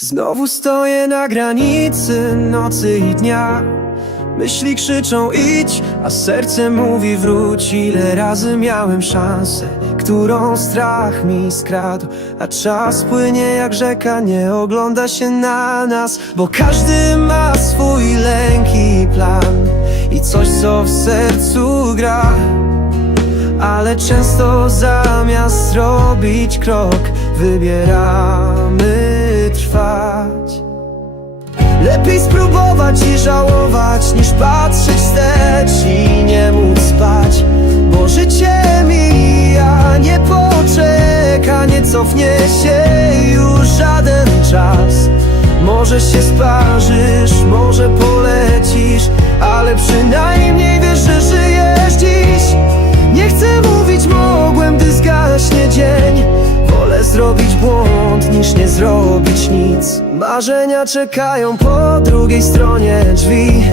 Znowu stoję na granicy nocy i dnia. Myśli krzyczą idź, a serce mówi wróć Ile razy miałem szansę, którą strach mi skradł. A czas płynie jak rzeka, nie ogląda się na nas Bo każdy ma swój lęk i plan I coś co w sercu gra. Ale często zamiast zrobić krok Wybieramy spróbować i żałować Niż patrzeć wstecz i nie móc spać. Bo życie mija, nie poczeka Nie cofnie się już żaden czas. Może się sparzysz, może polecisz Ale przynajmniej wiesz, że żyjesz dziś. Nie chcę mówić mogłem, gdy zgaśnie dzień. Wolę zrobić błąd niż nie zrobić Marzenia czekają po drugiej stronie drzwi.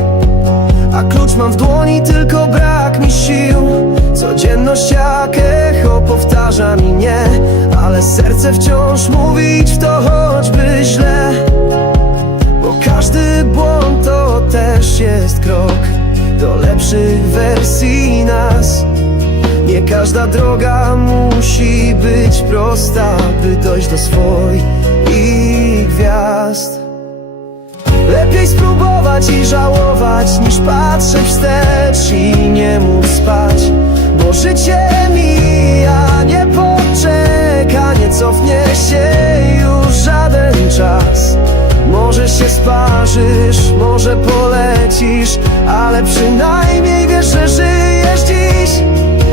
A klucz mam w dłoni, tylko brak mi sił. Codzienność jak echo powtarza mi nie Ale serce wciąż mówić w to choćby źle. Bo każdy błąd to też jest krok Do lepszych wersji nas. Nie każda droga musi być prosta, by dojść do swoich gwiazd. Lepiej spróbować i żałować, niż patrzeć wstecz i nie móc spać. Bo życie mija, nie poczeka, nie cofnie się już żaden czas. Może się sparzysz, może polecisz, ale przynajmniej wiesz, że żyjesz dziś.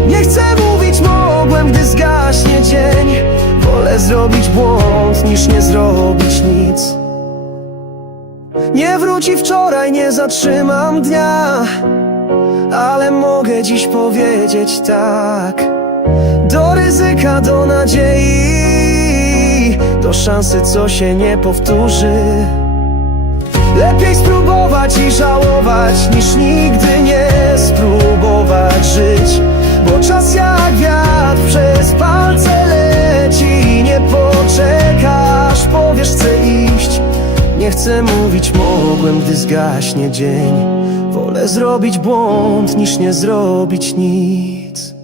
Nie chcę mówić mogłem, gdy zgaśnie dzień Wolę zrobić błąd, niż nie zrobić nic. Nie wróci wczoraj, nie zatrzymam dnia Ale mogę dziś powiedzieć tak. Do ryzyka, do nadziei Do szansy, co się nie powtórzy. Lepiej spróbować i żałować Niż nigdy nie powiesz chcę iść. Nie chcę mówić mogłem, gdy zgaśnie dzień. Wolę zrobić błąd niż nie zrobić nic